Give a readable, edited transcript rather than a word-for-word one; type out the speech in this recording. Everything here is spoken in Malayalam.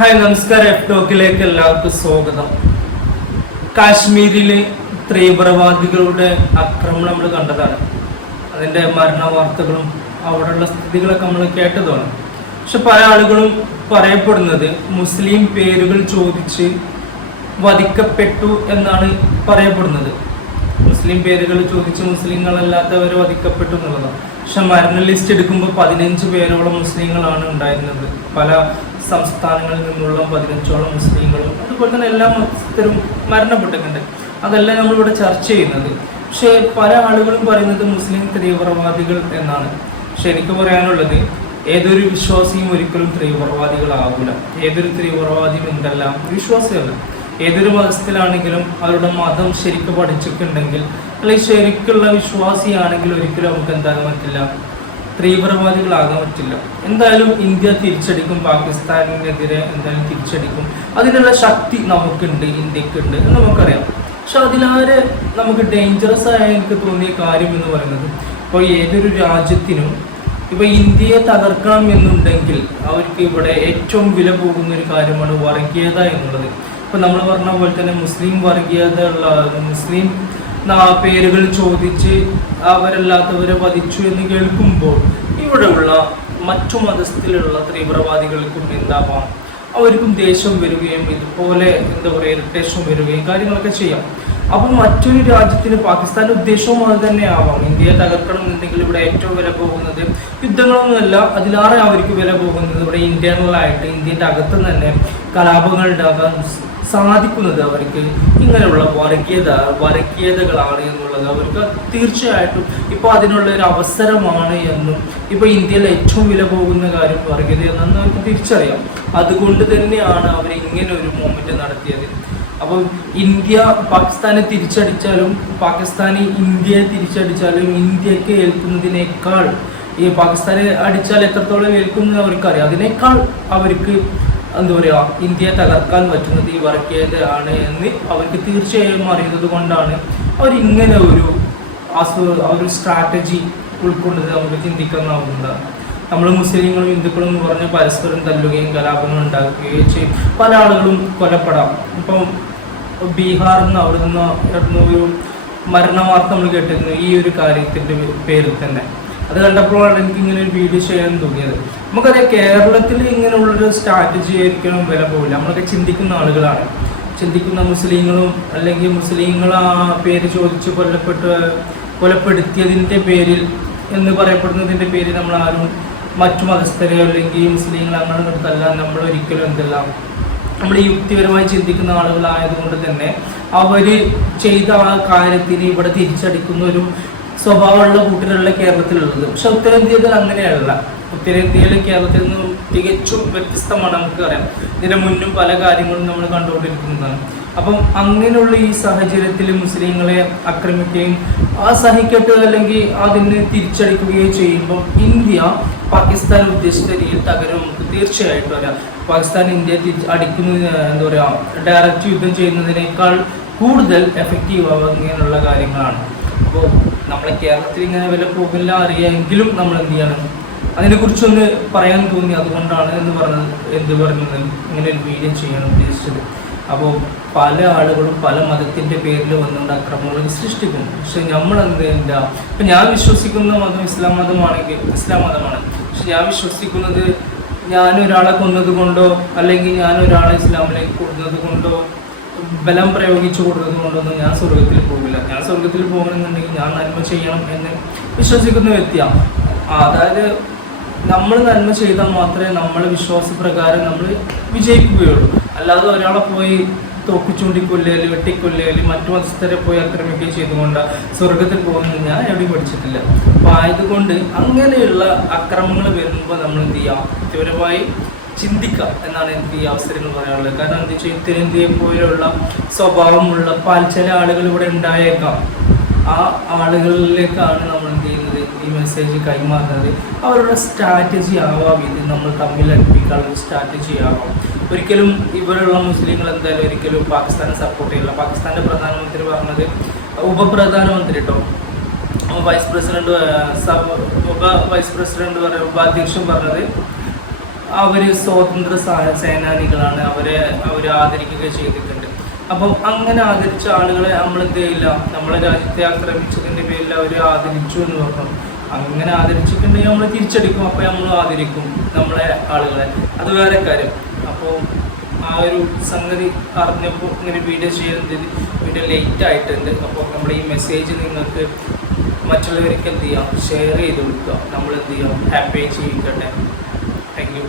ഹായ് നമസ്കാരം. എഫ് ടോക്കിലേക്ക് എല്ലാവർക്കും സ്വാഗതം. കാശ്മീരിലെ തീവ്രവാദികളുടെ ആക്രമണം നമ്മൾ കണ്ടതാണ്. അതിൻ്റെ മരണ വാർത്തകളും അവിടെയുള്ള സ്ഥിതികളൊക്കെ നമ്മൾ കേട്ടതാണ്. പക്ഷെ പല ആളുകളും പറയപ്പെടുന്നത് മുസ്ലിം പേരുകൾ ചോദിച്ച് വധിക്കപ്പെട്ടു എന്നാണ് പറയപ്പെടുന്നത്. മുസ്ലിം പേരുകൾ ചോദിച്ച് മുസ്ലിങ്ങളല്ലാത്തവർ വധിക്കപ്പെട്ടു എന്നുള്ളതാണ്. പക്ഷെ മരണ ലിസ്റ്റ് എടുക്കുമ്പോൾ 15 പേരോളം മുസ്ലിങ്ങളാണ് ഉണ്ടായിരുന്നത്. പല സംസ്ഥാനങ്ങളിൽ നിന്നുള്ള 15ഓളം മുസ്ലിങ്ങളും അതുപോലെ തന്നെ എല്ലാ മതസ്ഥരും മരണപ്പെട്ടിട്ടുണ്ട്. അതെല്ലാം നമ്മളിവിടെ ചർച്ച ചെയ്യുന്നത്. പക്ഷേ പല ആളുകളും പറയുന്നത് മുസ്ലിം തീവ്രവാദികൾ എന്നാണ്. പക്ഷെ എനിക്ക് പറയാനുള്ളത്, ഏതൊരു വിശ്വാസിയും ഒരിക്കലും തീവ്രവാദികളാകില്ല. ഏതൊരു തീവ്രവാദിയും എന്തല്ല വിശ്വാസിയല്ല. ഏതൊരു മതസ്ഥത്തിലാണെങ്കിലും അവരുടെ മതം ശരിക്കും പഠിച്ചിട്ടുണ്ടെങ്കിൽ അല്ലെങ്കിൽ ശരിക്കുള്ള വിശ്വാസിയാണെങ്കിൽ ഒരിക്കലും നമുക്ക് എന്താകാൻ പറ്റില്ല, തീവ്രവാദികളാകാൻ പറ്റില്ല. എന്തായാലും ഇന്ത്യ തിരിച്ചടിക്കും, പാകിസ്ഥാനെതിരെ എന്തായാലും തിരിച്ചടിക്കും. അതിനുള്ള ശക്തി നമുക്കുണ്ട്, ഇന്ത്യക്കുണ്ട് എന്ന് നമുക്കറിയാം. പക്ഷെ അതിലാരെ നമുക്ക് ഡേഞ്ചറസ് ആയ എനിക്ക് തോന്നിയ കാര്യം എന്ന് പറയുന്നത്, ഇപ്പോൾ ഏതൊരു രാജ്യത്തിനും ഇപ്പോൾ ഇന്ത്യയെ തകർക്കണം എന്നുണ്ടെങ്കിൽ അവർക്ക് ഇവിടെ ഏറ്റവും വില പോകുന്ന ഒരു കാര്യമാണ് വർഗീയത എന്നുള്ളത്. ഇപ്പം നമ്മൾ പറഞ്ഞ പോലെ തന്നെ മുസ്ലിം വർഗീയത ഉള്ള മുസ്ലിം പേരുകൾ ചോദിച്ച് അവരല്ലാത്തവരെ വധിച്ചു എന്ന് കേൾക്കുമ്പോൾ ഇവിടെയുള്ള മറ്റു മതസ്ഥത്തിലുള്ള തീവ്രവാദികൾക്കും എന്താവാം, അവർക്കും ദേഷ്യം വരികയും ഇതുപോലെ എന്താ പറയുക ഇറിറ്റേഷൻ വരികയും കാര്യങ്ങളൊക്കെ ചെയ്യാം. അപ്പം മറ്റൊരു രാജ്യത്തിന് പാകിസ്ഥാൻ്റെ ഉദ്ദേശവും അത് തന്നെ ആവാം. ഇന്ത്യയെ തകർക്കണം എന്നുണ്ടെങ്കിൽ ഇവിടെ ഏറ്റവും വില പോകുന്നത് യുദ്ധങ്ങളൊന്നുമല്ല, അതിലാറെ അവർക്ക് വില പോകുന്നത് ഇവിടെ ഇന്ത്യയിലായിട്ട് ഇന്ത്യൻ്റെ അകത്ത് തന്നെ കലാപങ്ങൾ ഉണ്ടാകാൻ സാധിക്കുന്നത് അവർക്ക് ഇങ്ങനെയുള്ള വർഗീയതകളാണ് എന്നുള്ളത് അവർക്ക് തീർച്ചയായിട്ടും ഇപ്പോൾ അതിനുള്ള ഒരു അവസരമാണ് എന്നും ഇപ്പോൾ ഇന്ത്യയിൽ ഏറ്റവും വില പോകുന്ന കാര്യം വർഗീയത എന്നു അവർക്ക് തിരിച്ചറിയാം. അതുകൊണ്ട് തന്നെയാണ് അവർ ഇങ്ങനെ ഒരു മൂവ്മെന്റ് നടത്തിയത്. അപ്പം ഇന്ത്യ പാകിസ്ഥാനെ തിരിച്ചടിച്ചാലും പാകിസ്ഥാനി ഇന്ത്യയെ തിരിച്ചടിച്ചാലും ഇന്ത്യക്ക് ഏൽക്കുന്നതിനേക്കാൾ ഈ പാകിസ്ഥാനെ അടിച്ചാൽ എത്രത്തോളം ഏൽക്കുന്നത് അവർക്കറിയാം. അതിനേക്കാൾ അവർക്ക് എന്താ പറയുക ഇന്ത്യയെ തകർക്കാൻ പറ്റുന്നത് ഈ വർഗീയതയാണ് എന്ന് അവർക്ക് തീർച്ചയായും അറിയുന്നത് കൊണ്ടാണ് അവരിങ്ങനെ ഒരു സ്ട്രാറ്റജി ഉൾക്കൊണ്ടത് നമുക്ക് ചിന്തിക്കാനാവുന്നത്. നമ്മൾ മുസ്ലിങ്ങളും ഹിന്ദുക്കളും എന്ന് പറഞ്ഞ് പരസ്പരം തല്ലുകയും കലാപങ്ങൾ ഉണ്ടാക്കുകയും ചെയ്യും. പല ആളുകളും കൊലപ്പെടാം. ഇപ്പം ബീഹാറിൽ നിന്ന് അവിടെ നിന്ന് ഒരു മരണവാർത്ത നമ്മൾ കേട്ടിരുന്നു ഈ ഒരു കാര്യത്തിൻ്റെ പേരിൽ തന്നെ. അത് കണ്ടപ്പോഴാണ് എനിക്കിങ്ങനെ ഒരു വീഡിയോ ചെയ്യാൻ തോന്നിയത്. നമുക്കറിയാം കേരളത്തിൽ ഇങ്ങനെയുള്ളൊരു സ്ട്രാറ്റജി ആയിരിക്കണം വില പോകില്ല. നമ്മളൊക്കെ ചിന്തിക്കുന്ന ആളുകളാണ്. ചിന്തിക്കുന്ന മുസ്ലിങ്ങളും അല്ലെങ്കിൽ മുസ്ലിങ്ങൾ ആ പേര് ചോദിച്ച് കൊലപ്പെടുത്തിയതിൻ്റെ പേരിൽ എന്ന് പറയപ്പെടുന്നതിൻ്റെ പേരിൽ നമ്മൾ ആരും മറ്റു മതസ്ഥരെ അല്ലെങ്കിൽ മുസ്ലിങ്ങൾ അങ്ങനെ നിർത്തല്ല. നമ്മൾ ഒരിക്കലും എന്തെല്ലാം നമ്മൾ യുക്തിപരമായി ചിന്തിക്കുന്ന ആളുകളായതുകൊണ്ട് തന്നെ അവർ ചെയ്ത ആ കാര്യത്തിന് ഇവിടെ തിരിച്ചടിക്കുന്ന ഒരു സ്വഭാവമുള്ള കൂട്ടരുള്ള കേരളത്തിലുള്ളത്. പക്ഷെ ഉത്തരേന്ത്യയിൽ അങ്ങനെയല്ല. ഉത്തരേന്ത്യയിൽ കേരളത്തിൽ നിന്ന് തികച്ചും വ്യത്യസ്തമാണ്. നമുക്കറിയാം ഇതിന് മുന്നും പല കാര്യങ്ങളും നമ്മൾ കണ്ടുകൊണ്ടിരിക്കുന്നതാണ്. അപ്പം അങ്ങനെയുള്ള ഈ സാഹചര്യത്തിൽ മുസ്ലിങ്ങളെ ആക്രമിക്കുകയും സഹിക്കട്ടെ അല്ലെങ്കിൽ അതിന് തിരിച്ചടിക്കുകയും ചെയ്യുമ്പോൾ ഇന്ത്യ പാകിസ്ഥാൻ ഉദ്ദേശിച്ച രീതിയിൽ തകരം നമുക്ക് തീർച്ചയായിട്ടും അറിയാം. പാകിസ്ഥാൻ ഇന്ത്യയെ അടിക്കുന്നതിന് എന്താ പറയുക ഡയറക്റ്റ് യുദ്ധം ചെയ്യുന്നതിനേക്കാൾ കൂടുതൽ എഫക്റ്റീവ് ആവുക ഇങ്ങനെയുള്ള കാര്യങ്ങളാണ്. അപ്പോൾ നമ്മളെ കേരളത്തിൽ ഇങ്ങനെ വില പോകില്ല അറിയാമെങ്കിലും നമ്മൾ എന്ത് ചെയ്യണം, അതിനെക്കുറിച്ചൊന്ന് പറയാൻ തോന്നി. അതുകൊണ്ടാണ് എന്ത് പറഞ്ഞത് ഇങ്ങനെ ഒരു വീഡിയോ ചെയ്യാൻ ഉദ്ദേശിച്ചത്. അപ്പോൾ പല ആളുകളും പല മതത്തിൻ്റെ പേരിൽ വന്നുകൊണ്ട് അക്രമങ്ങൾ സൃഷ്ടിക്കും. പക്ഷെ നമ്മളെന്ത് എന്താ ഇപ്പം ഞാൻ വിശ്വസിക്കുന്ന മതം ഇസ്ലാം മതമാണെങ്കിൽ ഇസ്ലാം മതമാണ്. പക്ഷെ ഞാൻ വിശ്വസിക്കുന്നത് ഞാനൊരാളെ കൊന്നത് കൊണ്ടോ അല്ലെങ്കിൽ ഞാനൊരാളെ ഇസ്ലാമിലേക്ക് കൊടുക്കുന്നത് കൊണ്ടോ ബലം പ്രയോഗിച്ചു കൊടുക്കുന്നത് കൊണ്ടൊന്നും ഞാൻ സ്വർഗത്തിൽ പോകില്ല. ഞാൻ സ്വർഗത്തിൽ പോകണമെന്നുണ്ടെങ്കിൽ ഞാൻ നന്മ ചെയ്യണം എന്ന് വിശ്വസിക്കുന്ന വ്യക്തിയാണ്. അതായത് നമ്മൾ നന്മ ചെയ്താൽ മാത്രമേ നമ്മളെ വിശ്വാസപ്രകാരം നമ്മൾ വിജയിക്കുകയുള്ളൂ. അല്ലാതെ ഒരാളെ പോയി തോക്കിച്ചൂണ്ടിക്കൊല്ലുകയും വെട്ടിക്കൊല്ലുകയും മറ്റു മതസ്ഥരെ പോയി ആക്രമിക്കുകയും ചെയ്തുകൊണ്ട് സ്വർഗത്തിൽ പോകുന്നത് ഞാൻ എവിടെയും പഠിച്ചിട്ടില്ല. അപ്പോൾ ആയതുകൊണ്ട് അങ്ങനെയുള്ള അക്രമങ്ങൾ വരുമ്പോൾ നമ്മൾ എന്ത് ചെയ്യാം, വ്യക്തിപരമായി ചിന്തിക്കാം എന്നാണ് എനിക്ക് ഈ അവസരങ്ങൾ പറയാനുള്ളത്. കാരണം എന്താ വെച്ചാൽ ഉത്തരേന്ത്യയെ പോലെയുള്ള സ്വഭാവമുള്ള ചില ആളുകൾ ഇവിടെ ഉണ്ടായേക്കാം. ആ ആളുകളിലേക്കാണ് നമ്മൾ എന്ത് ചെയ്യുന്നത്, ഈ മെസ്സേജ് കൈമാറുന്നത്. അവരുടെ സ്ട്രാറ്റജി ആവാം ഇത്, നമ്മൾ തമ്മിൽ അടുപ്പിക്കാനുള്ള സ്ട്രാറ്റജി ആവാം. ഒരിക്കലും ഇവിടെയുള്ള മുസ്ലിങ്ങൾ എന്തായാലും ഒരിക്കലും പാകിസ്ഥാനെ സപ്പോർട്ട് ചെയ്യില്ല. പാകിസ്ഥാൻ്റെ പ്രധാനമന്ത്രി പറഞ്ഞത്, ഉപപ്രധാനമന്ത്രി കേട്ടോ, വൈസ് പ്രസിഡന്റ് ഉപാധ്യക്ഷൻ പറഞ്ഞത് അവർ സ്വാതന്ത്ര്യ സേനാനികളാണ്, അവർ ആദരിക്കുക ചെയ്തിട്ടുണ്ട്. അപ്പം അങ്ങനെ ആദരിച്ച ആളുകളെ നമ്മൾ എന്ത് ചെയ്യില്ല, നമ്മളെ രാജ്യത്തെ ആക്രമിച്ചതിൻ്റെ പേരിൽ അവർ ആദരിച്ചു എന്ന് പറഞ്ഞു. അങ്ങനെ ആദരിച്ചിട്ടുണ്ടെങ്കിൽ നമ്മൾ തിരിച്ചടിക്കും, അപ്പോൾ നമ്മൾ ആദരിക്കും നമ്മളെ ആളുകളെ, അത് വേറെ കാര്യം. അപ്പോൾ ആ ഒരു സംഗതി അറിഞ്ഞപ്പോൾ ഇങ്ങനെ വീഡിയോ ചെയ്യുന്നത്, വീഡിയോ ലേറ്റ് ആയിട്ടുണ്ട്. അപ്പോൾ നമ്മൾ ഈ മെസ്സേജ് നിങ്ങൾക്ക് മറ്റുള്ളവർക്ക് എന്ത് ചെയ്യാം, ഷെയർ ചെയ്ത് കൊടുക്കുക. നമ്മൾ എന്ത് ചെയ്യാം, ഹാപ്പി ചെയ്യിക്കട്ടെ. Thank you.